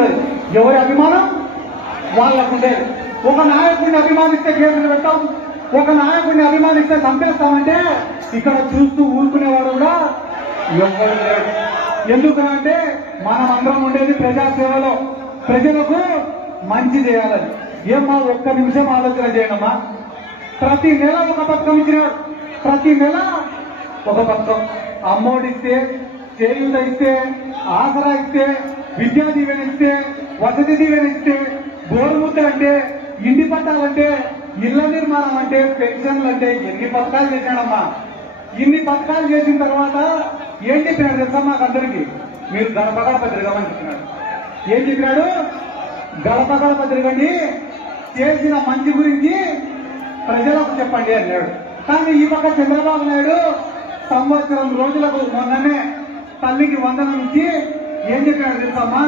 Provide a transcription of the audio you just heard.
ఉండదు. ఎవరి అభిమానం వాళ్ళకు ఉండేది. ఒక నాయకుడిని అభిమానిస్తే కేసులు పెట్టాం, ఒక నాయకుడిని అభిమానిస్తే చంపేస్తామంటే ఇక్కడ చూస్తూ ఊరుకునేవాడు కూడా ఎవరు లేడు. ఎందుకంటే మనం అందరం ఉండేది ప్రజాసేవలో, ప్రజలకు మంచి చేయాలని. ఏమ్మా ఒక్క నిమిషం ఆలోచన చేయడమ్మా. ప్రతి నెల ఒక పథకం ఇచ్చినాడు, ప్రతి నెల ఒక పథకం. అమ్మోడిస్తే, చేయూత ఇస్తే, ఆసరా ఇస్తే, విద్యా దీవెన ఇస్తే, వసతి దీవెన ఇస్తే, గోరుముద్దలు అంటే, ఇంటి పట్టాలంటే, ఇళ్ల నిర్మాణం అంటే, పెన్షన్లు అంటే ఎన్ని పథకాలు చేశాడమ్మా. ఇన్ని పథకాలు చేసిన తర్వాత ఏం చెప్పినాడు తెలుసా మాకు అందరికీ? మీరు గడప గడప తిరగమని చెప్పినాడు. ఏం చెప్పినాడు? గడప గడప తిరగండి, చేసిన మంచి గురించి ప్రజలకు చెప్పండి అన్నాడు. కానీ ఈ పక్క చంద్రబాబు నాయుడు సంవత్సరం రోజులకు మొన్ననే తల్లికి వందనం ఇచ్చి ఏం చెప్పాడు తెలుసమ్మా?